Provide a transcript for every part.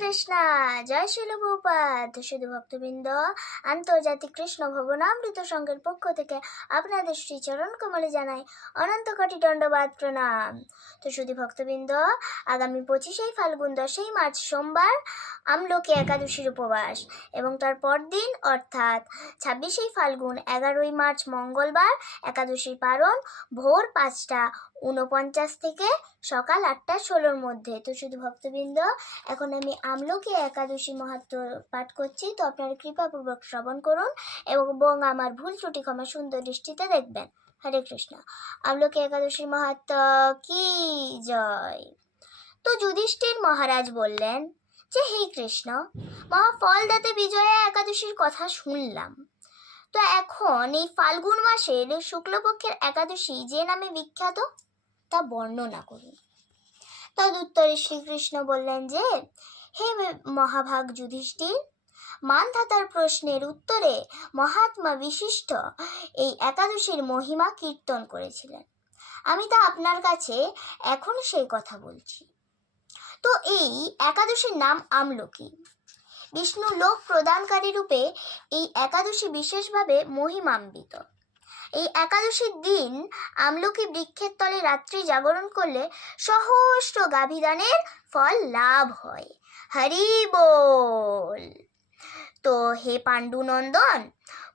কৃষ্ণ। জয় শিল ভূপাত। শুধু ভক্তবৃন্দ, আন্তর্জাতিক কৃষ্ণ ভবনামৃত সংঘের পক্ষ থেকে আপনাদের শ্রীচরণ কমলে জানাই অনন্ত কোটি দণ্ডবাদ প্রণাম। তো শুধু ভক্তবৃন্দ, আগামী পঁচিশেই ফাল্গুন, দশই মার্চ সোমবার আমলোকে একাদশীর উপবাস এবং তার পরদিন অর্থাৎ ছাব্বিশেই ফাল্গুন, এগারোই মার্চ মঙ্গলবার একাদশীর পারণ ভোর পাঁচটা উনপঞ্চাশ থেকে সকাল আটটা ষোলোর মধ্যে। তো শুধু ভক্তবৃন্দ, এখন আমি আমলকি একাদশী মাহাত্ম পাঠ করছি। তো আপনারা কৃপাপূর্বক শ্রবণ করুন এবং আমার ভুল ত্রুটি ক্ষমা সুন্দর দৃষ্টিতে দেখবেন। হরে কৃষ্ণ। আমলকি একাদশী মাহাত্ম কি জয়? তো যুধিষ্ঠির মহারাজ বললেন, যে হে কৃষ্ণ মহা ফলদাতে বিজয়া একাদশীর কথা শুনলাম। তো এখন এই ফাল্গুন মাসের শুক্লপক্ষের একাদশী যে নামে বিখ্যাত তা বর্ণনা করুন। তদুত্তরে শ্রীকৃষ্ণ বললেন যে, হে মহাভাগ যুধিষ্ঠির, মানধাতার প্রশ্নের উত্তরে মহাত্মা বিশিষ্ট এই একাদশীর মহিমা কীর্তন করেছিলেন। আমি তা আপনার কাছে এখন সেই কথা বলছি। তো এই একাদশীর নাম আমলকি। বিষ্ণু লোক প্রদানকারী রূপে এই একাদশী বিশেষভাবে মহিমান্বিত। একাদশীর দিন আমলকি বৃক্ষের তলে রাত্রি জাগরণ করলে সহস্র গাভিদানের ফল লাভ হয়। হরি বল। তো হে পাণ্ডুনন্দন,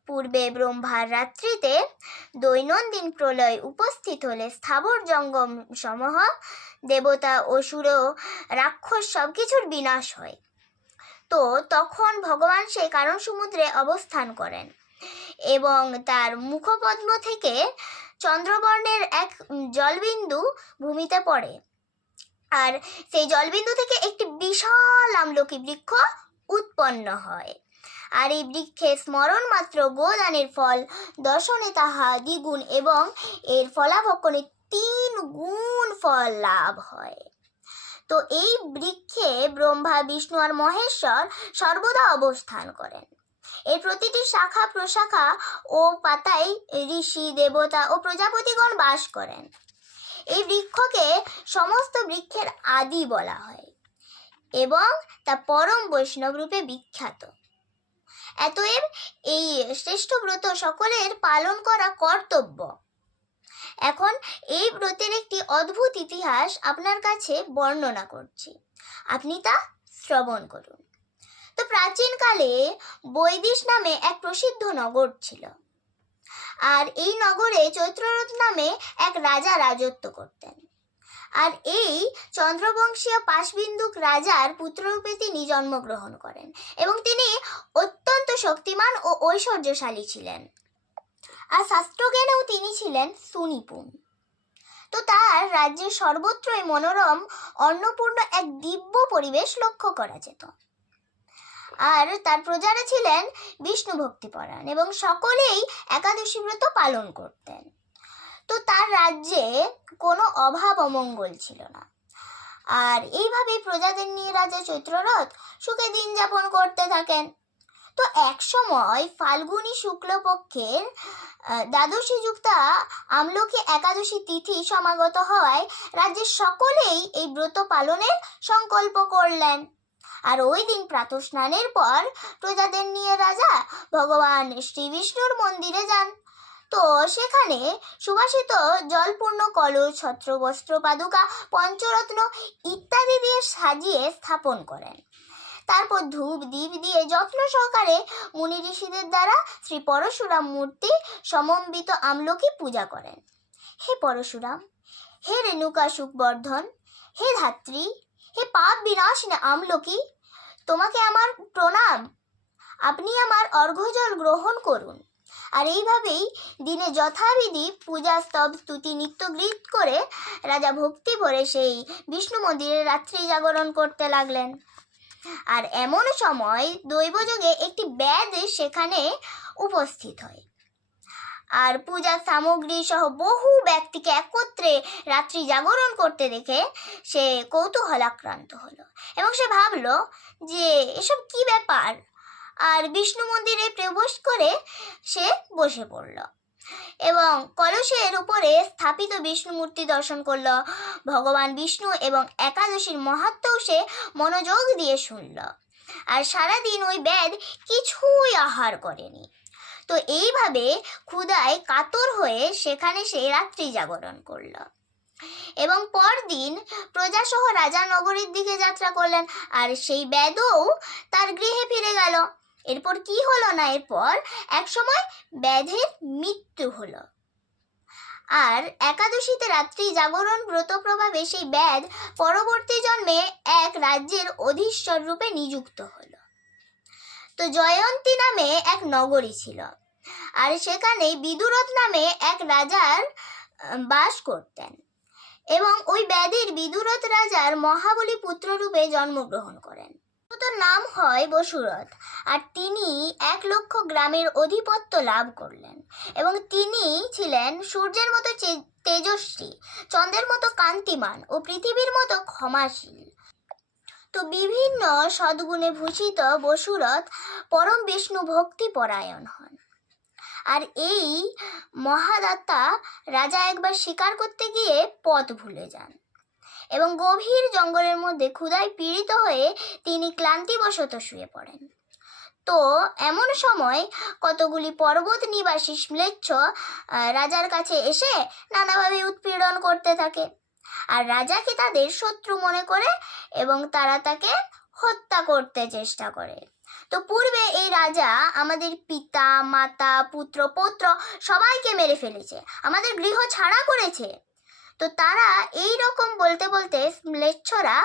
পূর্বে ব্রহ্মার রাত্রিতে দৈনন্দিন প্রলয় উপস্থিত হলে স্থাবর জঙ্গম সমূহ, দেবতা অসুর রাক্ষস সব কিছুর বিনাশ হয়। তো তখন ভগবান সেই কারণ সমুদ্রে অবস্থান করেন। এবং তার মুখপদ্ম থেকে চন্দ্রবর্ণের এক জলবিন্দু ভূমিতে পড়ে। আর সেই জলবিন্দু থেকে একটি বিশাল আমলকি বৃক্ষ উৎপন্ন হয়। আর এই বৃক্ষে স্মরণ মাত্র গোদানের ফল, দর্শনে তাহা দ্বিগুণ এবং এর ফলাভক্ষণে তিন গুণ ফল লাভ হয়। তো এই বৃক্ষে ব্রহ্মা, বিষ্ণু আর মহেশ্বর সর্বদা অবস্থান করেন। এর প্রতিটি শাখা, প্রশাখা ও পাতায় ঋষি, দেবতা ও প্রজাপতিগণ বাস করেন। এই বৃক্ষকে সমস্ত বৃক্ষের আদি বলা হয় এবং তা পরম বৈষ্ণব রূপে বিখ্যাত। এতএব এই শ্রেষ্ঠ ব্রত সকলের পালন করা কর্তব্য। এখন এই ব্রতের একটি অদ্ভুত ইতিহাস আপনার কাছে বর্ণনা করছি। আপনি তা শ্রবণ করুন। তো প্রাচীনকালে বৈদিশ নামে এক প্রসিদ্ধ নগর ছিল। আর এই নগরে চৈত্ররথ নামে এক রাজা রাজত্ব করতেন। আর এই চন্দ্রবংশীয় পাশবিন্দুক রাজার পুত্ররূপে তিনি জন্মগ্রহণ করেন এবং তিনি অত্যন্ত শক্তিমান ও ঐশ্বর্যশালী ছিলেন। আর শাস্ত্রজ্ঞানেও তিনি ছিলেন সুনিপুণ। তো তার রাজ্যের সর্বত্রই মনোরম, অন্নপূর্ণ এক দিব্য পরিবেশ লক্ষ্য করা যেত। আর তার প্রজারা ছিলেন বিষ্ণু ভক্তিপরায়ণ এবং সকলেই একাদশী ব্রত পালন করতেন। তো তার রাজ্যে কোনো অভাব অমঙ্গল ছিল না। আর এইভাবেই প্রজাদের নিয়ে রাজা চৈত্ররথ সুখে দিন যাপন করতে থাকেন। তো এক সময় ফাল্গুনী শুক্লপক্ষের দ্বাদশী যুক্তা আমলকি একাদশী তিথি সমাগত হওয়ায় রাজ্যের সকলেই এই ব্রত পালনের সংকল্প করলেন। আর ওই দিন প্রাতঃ স্নানের পর প্রজাদের নিয়ে রাজা ভগবান শ্রী বিষ্ণুর মন্দিরে যান। তো সেখানে সুবাসিত জলপূর্ণ কলস ছত্র বস্ত্র পাদুকা, পঞ্চরত্ন ইত্যাদি দিয়ে সাজিয়ে স্থাপন করেন। তারপর ধূপ দ্বীপ দিয়ে যত্ন সহকারে মুনি ঋষিদের দ্বারা শ্রী পরশুরাম মূর্তি সমম্বিত আমলকি পূজা করেন। হে পরশুরাম, হে রেণুকা সুখবর্ধন, হে ধাত্রী হে পাপ বিনাশিনী আমলকি তোমাকে আমার প্রণাম। আপনি আমার অর্ঘ্যজল গ্রহণ করুন। আর এইভাবেই দিনে যথাবিধি পূজা স্তব স্তুতি নিত্য গীত করে রাজা ভক্তি ভরে সেই বিষ্ণু মন্দিরে রাত্রি জাগরণ করতে লাগলেন। আর এমন সময় দৈবযোগে একটি ব্যাদ সেখানে উপস্থিত হয়। আর পূজার সামগ্রী সহ বহু ব্যক্তিকে একত্রে রাত্রি জাগরণ করতে দেখে সে কৌতূহলাক্রান্ত হলো এবং সে ভাবলো যে এসব কি ব্যাপার? আর বিষ্ণু মন্দিরে প্রবেশ করে সে বসে পড়ল এবং কলসের উপরে স্থাপিত বিষ্ণু মূর্তি দর্শন করল। ভগবান বিষ্ণু এবং একাদশীর মহাত্মাও সে মনোযোগ দিয়ে শুনল। আর সারাদিন ওই ব্যাদ কিছুই আহার করেনি। তো এইভাবে ক্ষুদায় কাতর হয়ে সেখানে সে রাত্রি জাগরণ করল। এবং পরদিন প্রজাসহ রাজা নগরীর দিকে যাত্রা করলেন, আর সেই ব্যাদও তার গৃহে ফিরে গেল। এরপর কি হলো না এরপর? একসময় ব্যাধের মৃত্যু হলো। আর একাদশীতে রাত্রি জাগরণ ব্রত প্রভাবে সেই ব্যাধ পরবর্তী জন্মে এক রাজ্যের অধীশ্বর রূপে নিযুক্ত হলো। তো জয়ন্তী নামে এক নগরী ছিল। আর সেখানে বিদুরথ নামে এক রাজার বাস করতেন। এবং ওই ব্যাধির বিদুরথ রাজার মহাবলী পুত্ররূপে জন্মগ্রহণ করেন। তার নাম হয় বসুরথ। আর তিনি এক লক্ষ গ্রামের অধিপত্য লাভ করলেন। এবং তিনি ছিলেন সূর্যের মতো তেজস্বী, চন্দ্রের মতো কান্তিমান ও পৃথিবীর মতো ক্ষমাশীল। তো বিভিন্ন সদ্গুণে ভূষিত বসুরথ পরম বিষ্ণু ভক্তি পরায়ণ হন। আর এই মহাদাতা রাজা একবার শিকার করতে গিয়ে পথ ভুলে যান এবং গভীর জঙ্গলের মধ্যে ক্ষুধায় পীড়িত হয়ে তিনি ক্লান্তিবশত শুয়ে পড়েন। তো এমন সময় কতগুলি পর্বত নিবাসী ম্লেচ্ছ আহ, রাজার কাছে এসে নানাভাবে উৎপীড়ন করতে থাকে। আর রাজাকে তাদের শত্রু মনে করে এবং তারা তাকে হত্যা করতে চেষ্টা করে। তো পূর্বে এই রাজা আমাদের পিতা, মাতা, পুত্র, পৌত্র সবাইকে মেরে ফেলেছে, আমাদের গৃহ ছাড়া করেছে। তো তারা এই রকম বলতে বলতে ম্লেচ্ছরা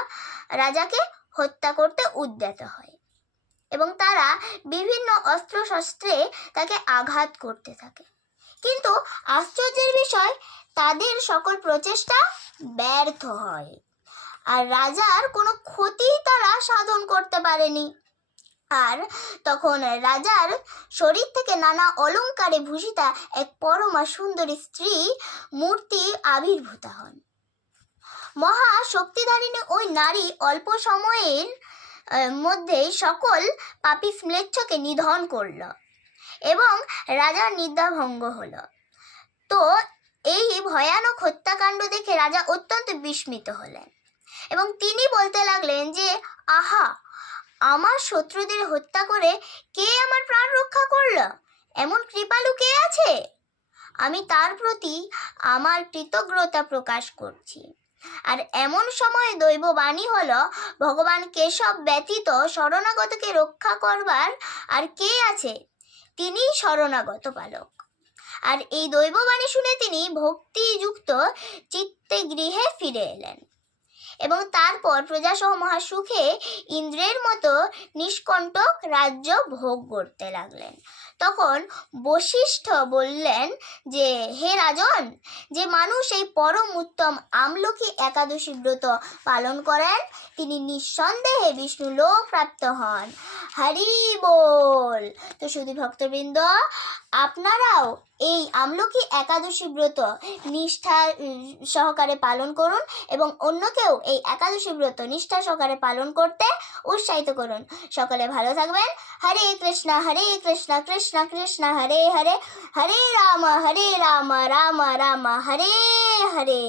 রাজাকে হত্যা করতে উদ্যত হয় এবং তারা বিভিন্ন অস্ত্র শস্ত্রে তাকে আঘাত করতে থাকে। কিন্তু আশ্চর্যের বিষয়, তাদের সকল প্রচেষ্টা ব্যর্থ হয়। আর রাজার কোনো ক্ষতি তারা সাধন করতে পারেনি। আর তখন রাজার শরীর থেকে নানা অলঙ্কারে ভূষিতা এক পরমা সুন্দরী স্ত্রী মূর্তি আবির্ভূতা হন। মহা শক্তিধারিণী ওই নারী অল্প সময়ের মধ্যেই সকল পাপী স্ম্লেচ্ছকে নিধন করল। এবং রাজার নিদ্রাভঙ্গ হলো। তো এই ভয়ানক হত্যাকাণ্ড দেখে রাজা অত্যন্ত বিস্মিত হলেন এবং তিনি বলতে লাগলেন যে, আহা, আমার শত্রুদের হত্যা করে কে আমার প্রাণ রক্ষা করল? এমন কৃপালু কে আছে? আমি তার প্রতি আমার কৃতজ্ঞতা প্রকাশ করছি। আর এমন সময় দৈব বাণী হলো, ভগবান কেশব ব্যতীত শরণাগতকে রক্ষা করবার আর কে আছে তিনিই শরণাগত পালক। আর এই দৈববাণী শুনে তিনি ভক্তিযুক্ত চিত্তে গৃহে ফিরে এলেন। এবং তারপর প্রজাসহ মহাসুখে ইন্দ্রের মতো নিষ্কণ্টক রাজ্য ভোগ করতে লাগলেন। তখন বশিষ্ঠ বললেন যে, হে রাজন যে মানুষ এই পরম উত্তম আমলকি একাদশী ব্রত পালন করেন, তিনি নিঃসন্দেহে বিষ্ণু লোক প্রাপ্ত হন। হরি বল। তো শুধু ভক্তবৃন্দ আপনারাও এই আমলকি একাদশী ব্রত নিষ্ঠা সহকারে পালন করুন এবং অন্যকেও এই একাদশী ব্রত নিষ্ঠা সহকারে পালন করতে উৎসাহিত করুন। সকলে ভালো থাকবেন। হরে কৃষ্ণ হরে কৃষ্ণ কৃষ্ণ কৃষ্ণ, হরে হরে হরে রাম হরে রাম রাম রাম, হরে হরে।